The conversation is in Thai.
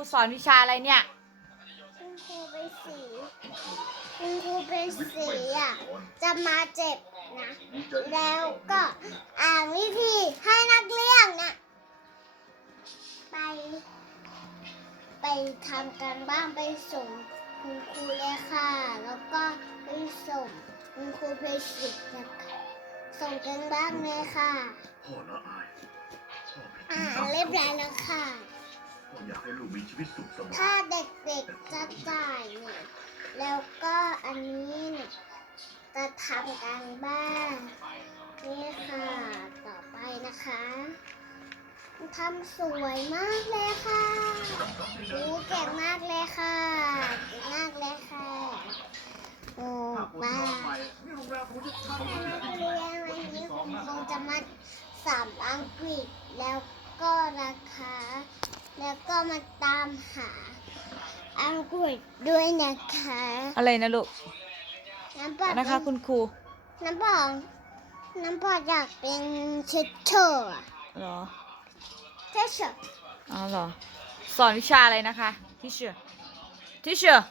รูสอนวิชาอะไรเนี่ย คุณครูเป็นสีคุณครูเป็นสีอะจะมาเจ็บนะ แล้วก็อ่านวิธีให้นักเรียนนะไป ไปทำกันบ้านไปส่งคุณครูเลยค่ะ แล้วก็ไปส่งคุณครูไปสิบนะคะส่งกันบ้านเลยค่ะพ่อละอายพ่อไม่อ่าทิ้งเรียบร้อยแล้วค่ะพ่ อยากให้ลูกมีชีวิตสุขสบายถ้าเด็กๆจะจ่ายเนี่ย แล้วก็อันนี้เนี่ยจะทำการบ้านนี่ค่ะ ต่อไปนะคะทำสวยมากเลยค่ะโอ้เก่งมากเลยค่ะเก่งมากเลยค่ะโอ้บ้าเรียนวันนี้คุณคงจะมาสามอังกฤษแล้วก็นะคะ แล้วก็มาตามหาอังกฤษด้วยนะคะอะไรนะลูกน้ำปอดนะคะ คุณครูน้ำปอดน้ำปอดอยากเป็นเชดเชอร์อะเหรอเชดเชอร์อ๋อเหรอ สอนวิชาอะไรนะคะ ทีเชอร์ทีเชอร์